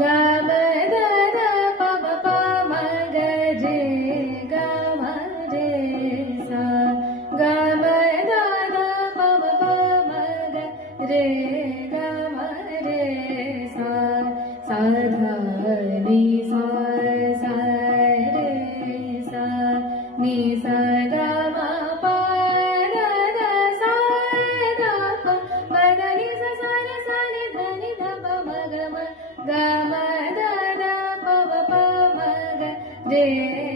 ग म the the प म प म ग रे ग म रे सा ग म द द प म प म ग रे ग म रे सा सा ध नि सा सा रे सा नि सा ग म प द द सा द प म ग नि सा सा रे सा नि ध नि ध प म ग म ग म द द प म प म ग रे